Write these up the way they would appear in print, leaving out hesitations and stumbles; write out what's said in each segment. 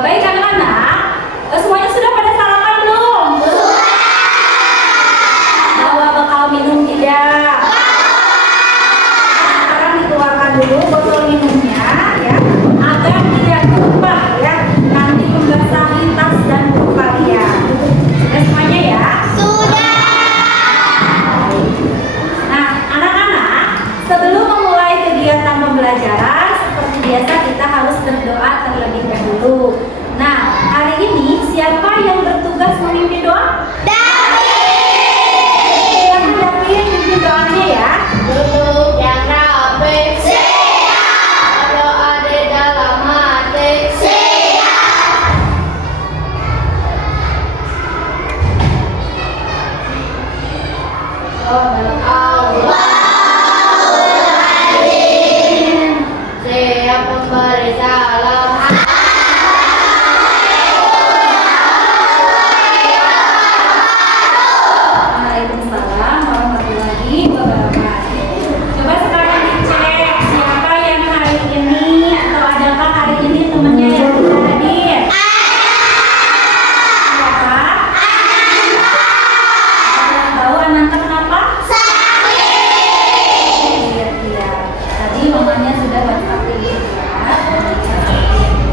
Baik anak-anak, semuanya sudah pada sarapan belum? Bawa bekal minum tidak? Sekarang dikeluarkan dulu botol minumnya ya, agar tidak tumpah ya, nanti membasahi tas dan buku kalian. Sudah semuanya ya? Sudah. Nah, anak-anak, sebelum memulai kegiatan pembelajaran, seperti biasa kita harus berdoa terlebih dahulu. Nah, hari ini siapa yang bertugas memimpin doa? Silakan David mimpin doanya ya. Duduk yang rapi. Siap. Doa di dalam hati. Siap. Allahumma siap memberi salam. Waalaikumsalam warahmatullahi wabarakatuh. Coba sekarang dicek siapa yang hari ini atau adakah hari ini temannya yang tidak hadir? Siapa? Ada yang tahu Ananta kenapa? Iya. Tadi mamanya sudah WhatsApp ya.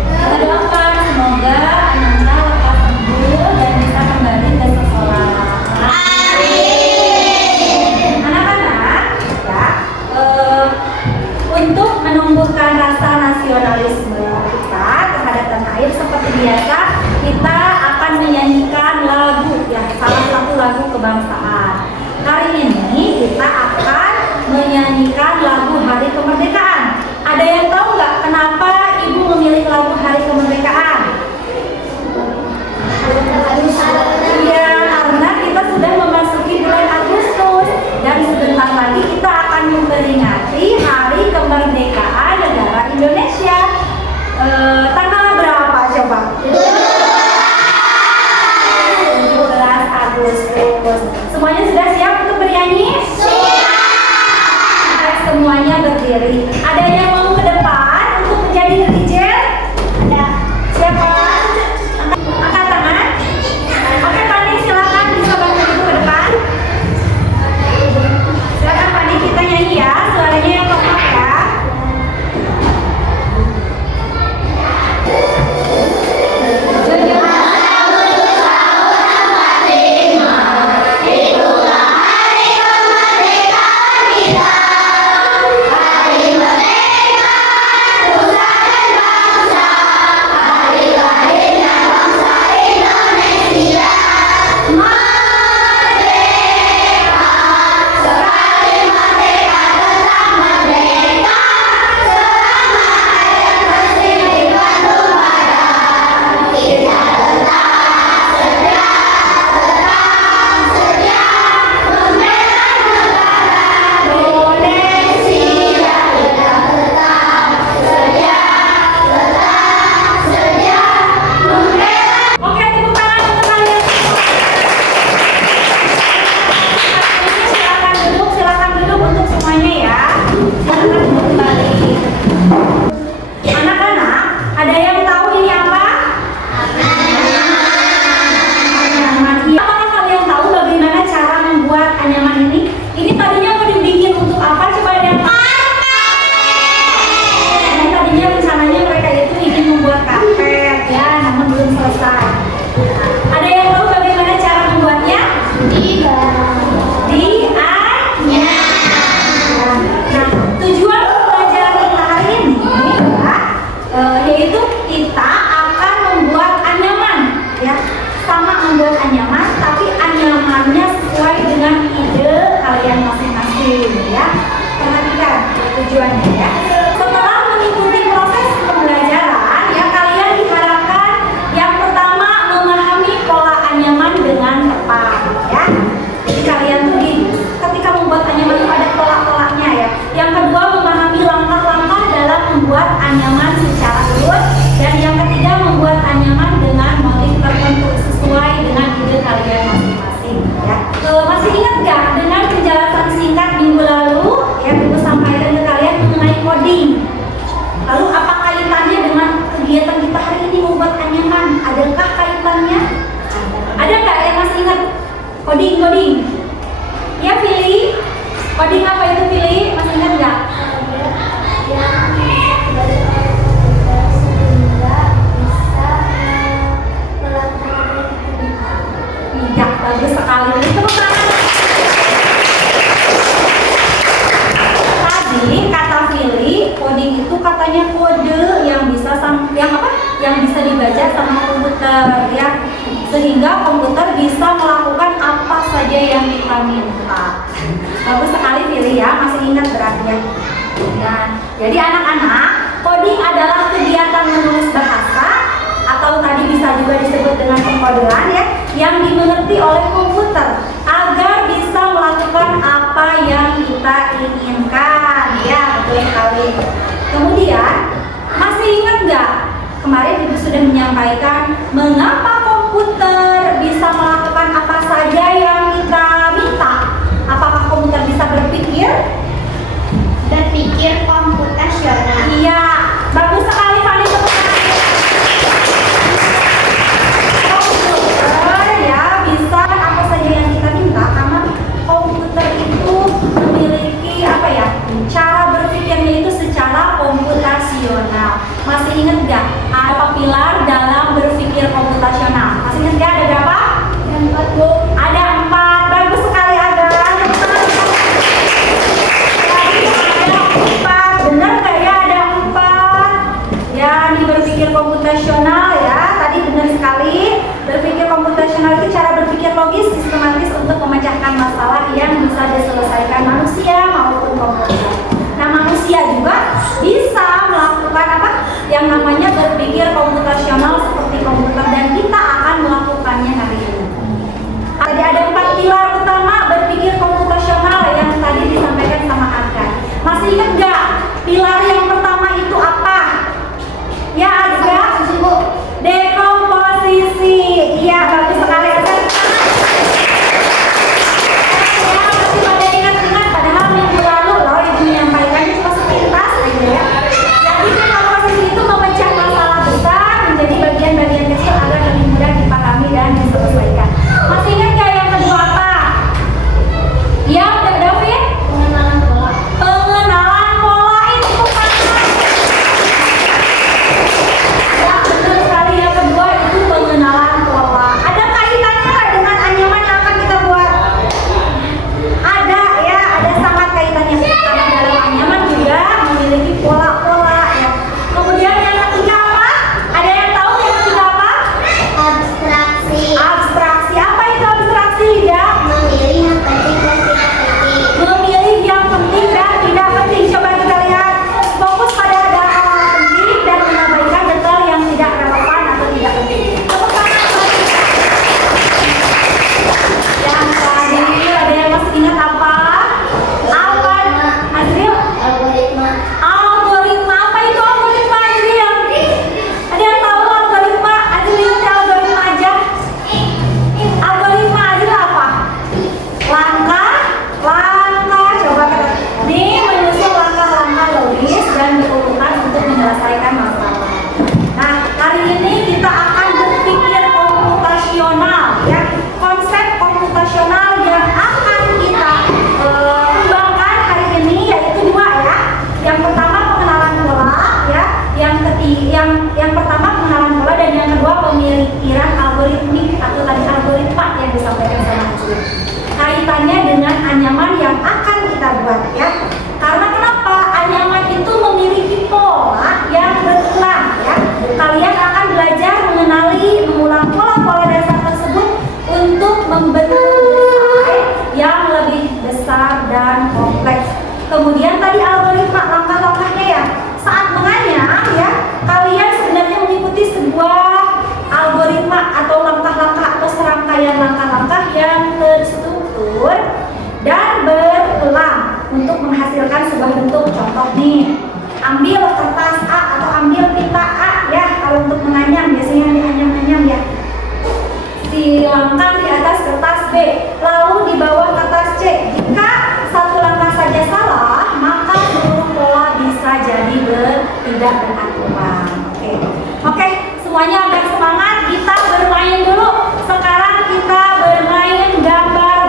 Kita doakan semoga Ananta lekas sembuh dan bisa kembali ke sekolah. Anak-anak, ya, untuk menumbuhkan rasa nasionalisme kita terhadap tanah air seperti biasa, kita akan menyanyikan lagu ya, salah satu lagu kebangsaan. Hari ini kita akan menyanyikan lagu Hari Kemerdekaan. Ada yang tahu nggak kenapa Ibu memilih lagu Hari Kemerdekaan? Iya, karena kita sudah memasuki bulan Agustus dan sebentar lagi kita akan memperingati Hari Kemerdekaan Negara Indonesia. Tanggal berapa coba? 17 Agustus. Semuanya sudah siap untuk bernyanyi? Siap. Semuanya berdiri. Ada yang mau ke depan untuk menjadi netizen? Ada. Siapa? Angkat tangan. Oke, Pani, silakan bisa bantu Ibu ke depan. Silakan Pani, kita nyanyi ya, suaranya yang kompak ya. Oke, tepuk tangan untuk kalian. Silakan duduk untuk semuanya ya. Silakan duduk kembali. Anak-anak, ada yang tahu ini apa? Anyaman. Apakah kalian tahu bagaimana cara membuat anyaman ini? Ini tadinya mau dibikin untuk apa? Coba ada yang tahu? Ini tadinya rencananya mereka itu ingin membuat karpet ya, namun belum selesai. Ada yang tahu bagaimana cara membuatnya? Nah, tujuan pembelajaran kita hari ini ya, yaitu kita akan membuat anyaman ya, sama membuat anyaman, tapi anyamannya sesuai dengan ide kalian masing-masing ya. Perhatikan tujuannya ya. Setelah mengikuti proses pembelajaran ya, kalian diharapkan yang pertama memahami pola anyaman dengan tepat ya. Jadi kalian tuh ketika membuat anyaman itu ada pola-polanya ya. Yang kedua memahami langkah-langkah dalam membuat anyaman secara urut, dan yang ketiga membuat anyaman dengan motif tertentu sesuai dengan ide kalian masing-masing ya. Masih ingat nggak dengan penjelasan singkat minggu lalu ya, Ibu sampaikan ke kalian mengenai coding. Lalu apa kaitannya dengan kegiatan kita hari ini membuat coding. Ya, Fili? Coding apa itu, Fili? Masih ingat nggak? Tidak, bagus sekali. Tepuk tangan. Tadi kata Fili, coding itu katanya kode yang bisa yang bisa dibaca sama komputer ya, sehingga komputer bisa melakukan apa saja yang kita minta. Bagus sekali Fili ya, masih ingat berarti ya. Nah, jadi anak-anak, coding adalah kegiatan menulis bahasa atau tadi bisa juga disebut dengan pengkodean ya, yang dimengerti oleh komputer agar bisa melakukan apa yang kita inginkan ya, betul sekali. Kemudian masih ingat nggak kemarin Ibu sudah menyampaikan mengapa komputer bisa melakukan apa saja yang kita minta? Apakah komputer bisa berpikir? Berpikir komputasional. Iya, bagus sekali Fani. Komputer ya bisa apa saja yang kita minta karena komputer itu memiliki apa ya, cara berpikirnya itu secara komputasional. Masih ingat nggak apa pilar dalam berpikir komputasional? Masih ingat nggak ada berapa? Empat, Bu. Ada 4. Bagus sekali ada. Benar nggak ya ada 4? Ya, ini berpikir komputasional ya. Tadi benar sekali. Berpikir komputasional itu cara berpikir logis, sistematis untuk memecahkan masalah yang bisa diselesaikan manusia maupun komputer. Nah, manusia juga bisa melakukan apa? Yang namanya berpikir komputasional seperti komputer, dan kita akan melakukannya hari ini. Tadi ada 4 pilar utama berpikir komputasional yang tadi disampaikan sama Arkan. Masih ingat nggak pilar yang pertama itu apa? Ya, Azga? Dekomposisi. Iya, bagus sekali Azga. Ya, masih pada ingat-ingat, padahal minggu lalu loh Ibu menyampaikan cuma sepintas aja ya. Jadi dekomposisi itu memecah masalah besar menjadi bagian-bagian kecil agar lebih mudah dipahami dan diselesaikan. Masih ingat nggak yang kedua apa? Ya, David? Pengenalan pola. Pengenalan pola itu bukan. Ya, betul sekali. Yang kedua itu pengenalan pola. Ada kaitannya nggak dengan anyaman yang akan kita buat? Ada ya, ada sangat kaitannya. Karena dalam anyaman juga memiliki pola-pola ya. Kemudian yang ketiga apa? Ada yang tahu yang ketiga apa? Abstraksi. Abstraksi. Apa itu abstraksi, Lida? Memilih yang penting dan tidak penting. Memilih yang penting dan tidak penting. Coba kita lihat, fokus pada hal penting dan mengabaikan detail yang tidak relevan atau tidak penting. Tepuk tangan. Yang tadi ada yang masih ingat apa? Apa? Azril? Algoritma. Algoritma. Apa itu algoritma, Azril? Ada yang tahu algoritma? Azril ingat algoritma aja. Algoritma Azril apa? Langkah. Coba kita nih menyusun langkah-langkah logis dan berurutan untuk menyelesaikan masalah. Nah, hari ini kita akan berpikir komputasional ya. Konsep komputasional yang akan kita kembangkan hari ini yaitu 2 ya. Yang pertama pengenalan pola ya. Yang pertama pengenalan pola dan yang kedua pemikiran algoritmik atau tadi algoritma yang disampaikan sama Azril. Kaitannya dengan anyaman yang akan kita buat ya. Karena kenapa? Anyaman itu memiliki pola yang berulang ya. Kalian akan belajar mengulang pola-pola dasar tersebut untuk membentuk desain yang lebih besar dan kompleks. Kemudian tadi algoritma, langkah-langkahnya ya. Saat menganyam ya, kalian sebenarnya mengikuti sebuah algoritma atau langkah-langkah atau serangkaian langkah-langkah yang terstruktur dan berulang untuk menghasilkan sebuah bentuk. Contoh nih, ambil kertas A atau ambil pita A ya. Kalau untuk menganyam biasanya dianyam-anyam ya. Silangkan di atas kertas B, lalu di bawah kertas C. Jika satu langkah saja salah, maka seluruh pola bisa jadi tidak beraturan. Oke, semuanya agak semangat. Kita bermain dulu. Sekarang kita bermain gambar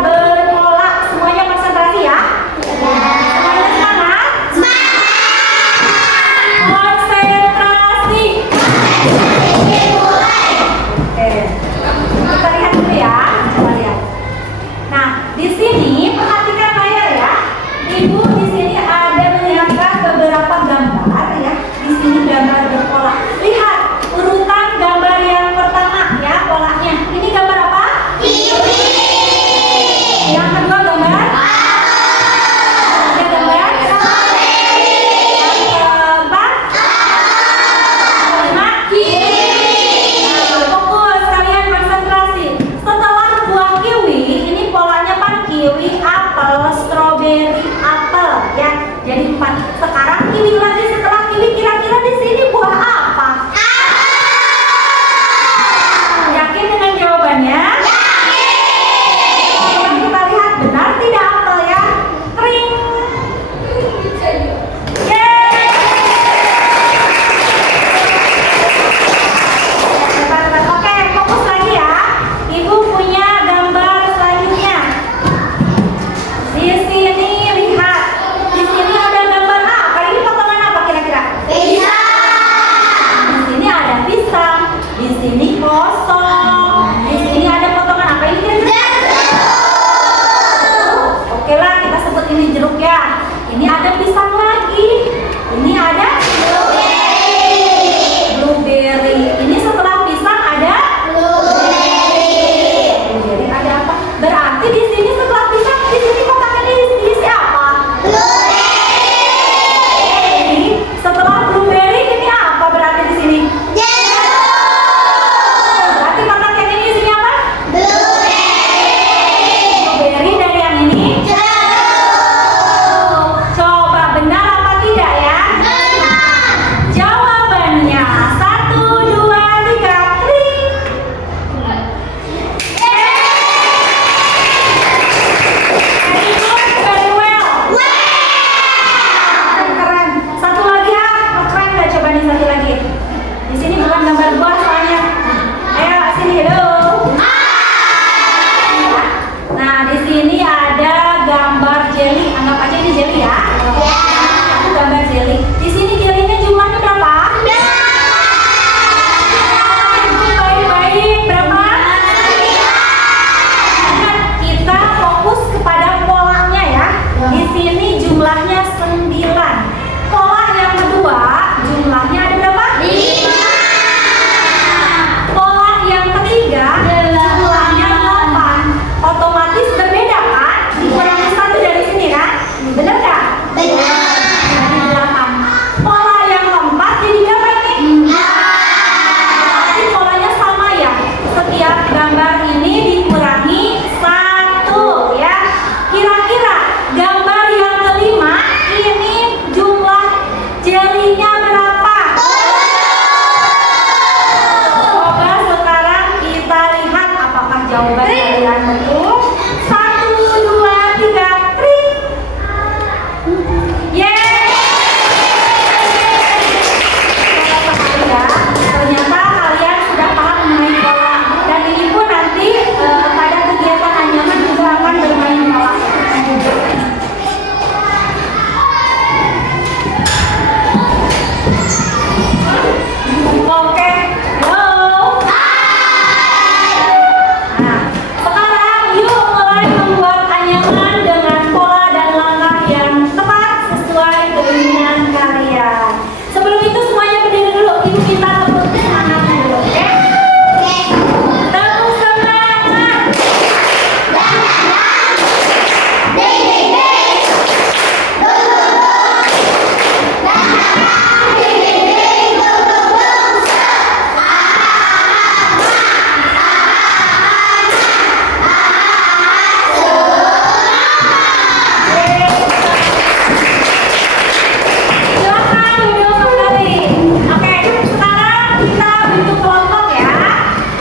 membentuk kelompok ya.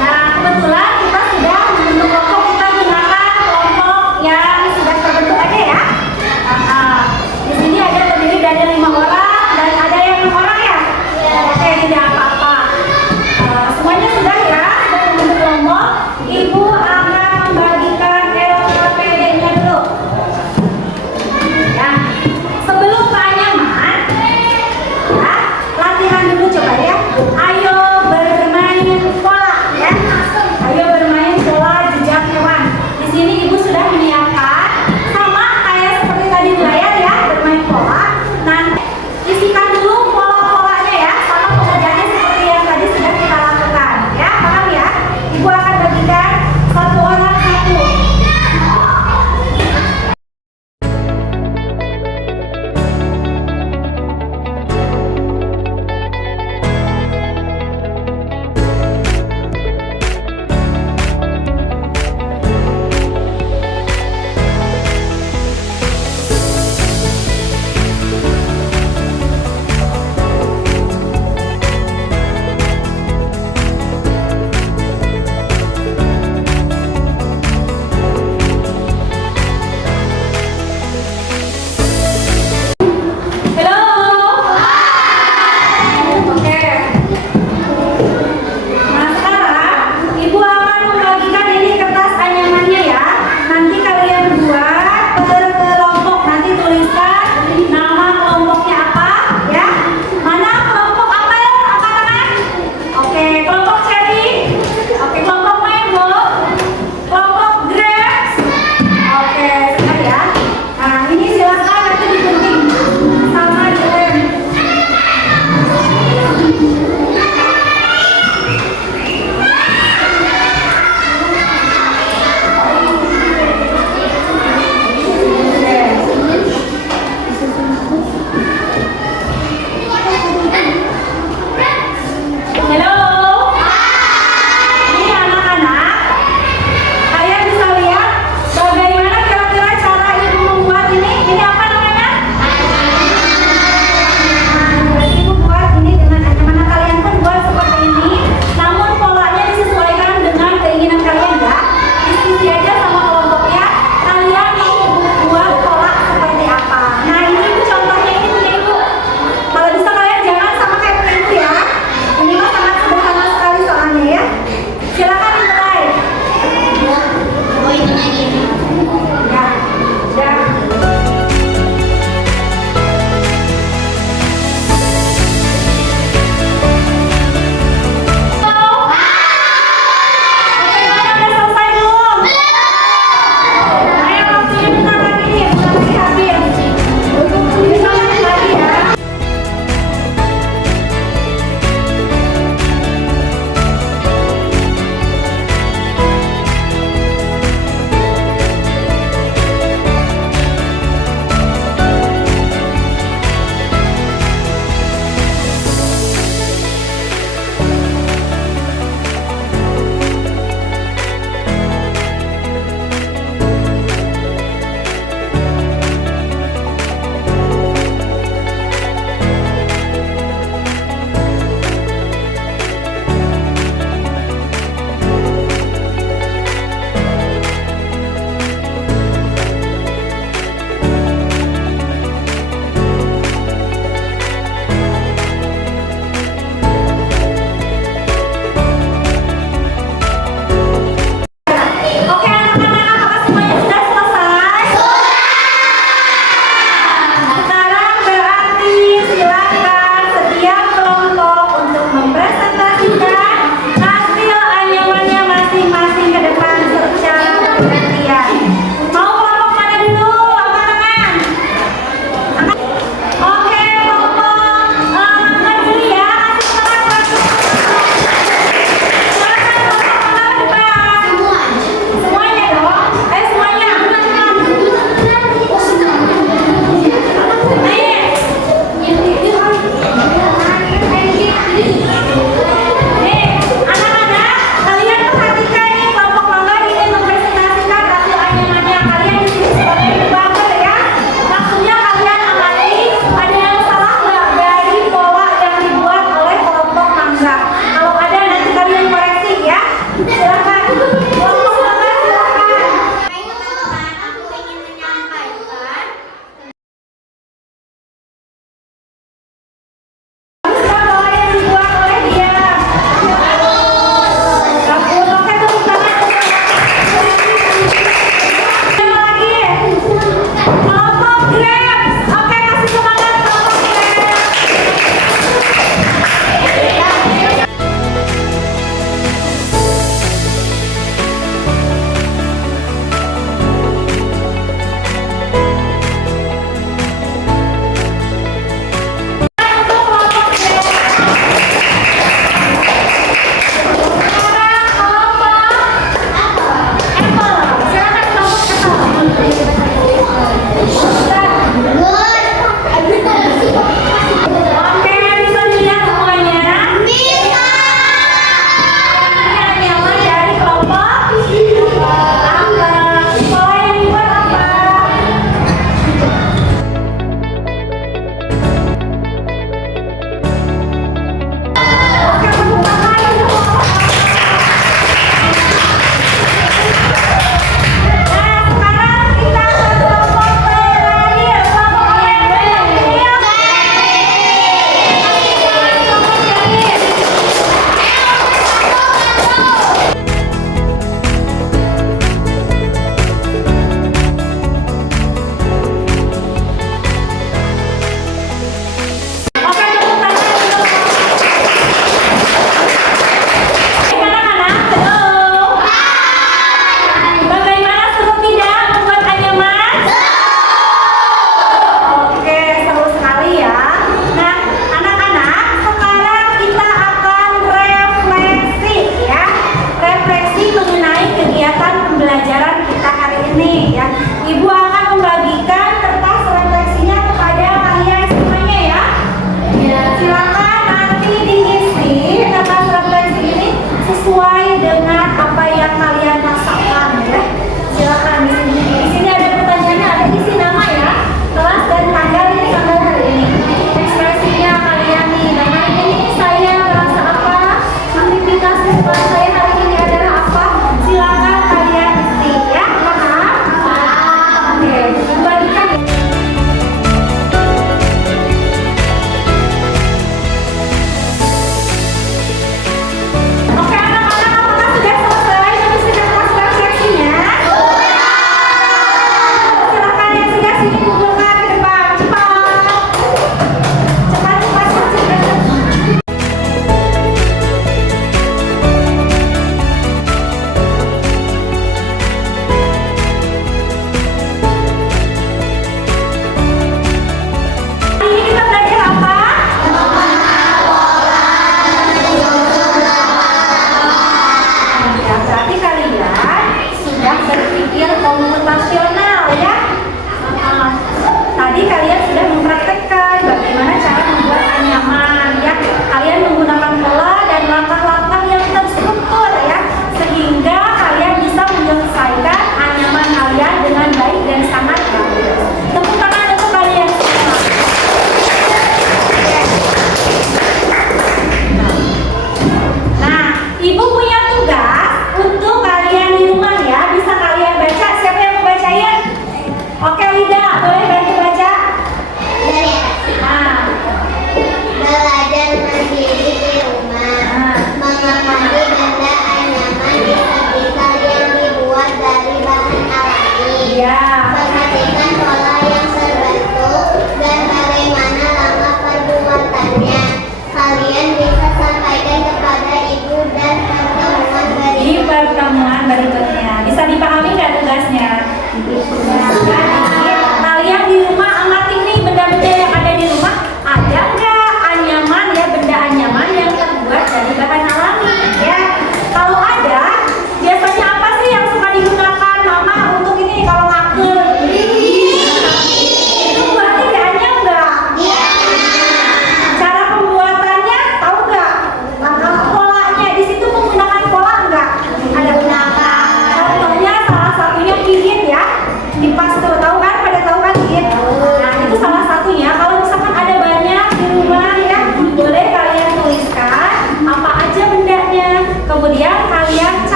Nah, kebetulan kita sudah membentuk kelompok, kita gunakan kelompok yang sudah terbentuk aja ya. Di sini ada terdiri dari 5 orang dan ada yang 6 orang ya. Oke, tidak apa-apa. Semuanya sudah ya, sudah membentuk kelompok. Ibu akan membagikan LKPD-nya dulu. Ya, sebelum ke anyaman, ya, latihan dulu coba ya. Ayo bermain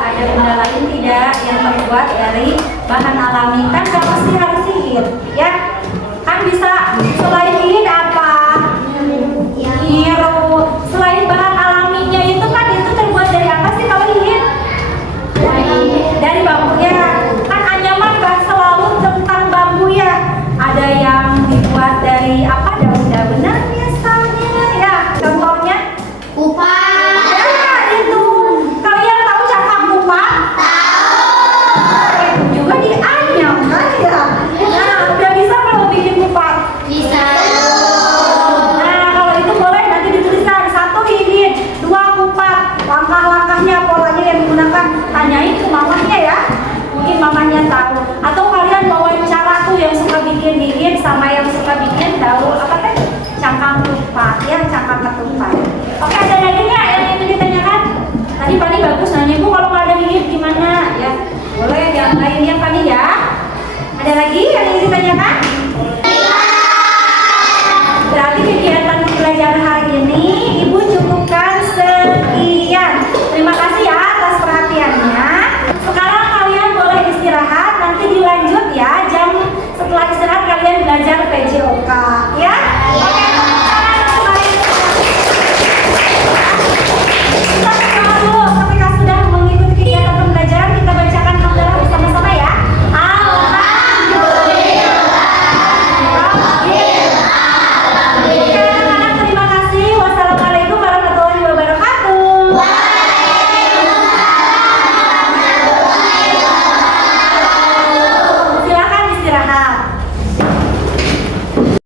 ada benda lain tidak yang terbuat dari bahan alami? Kan gak mesti harus sihir, ya? Kan bisa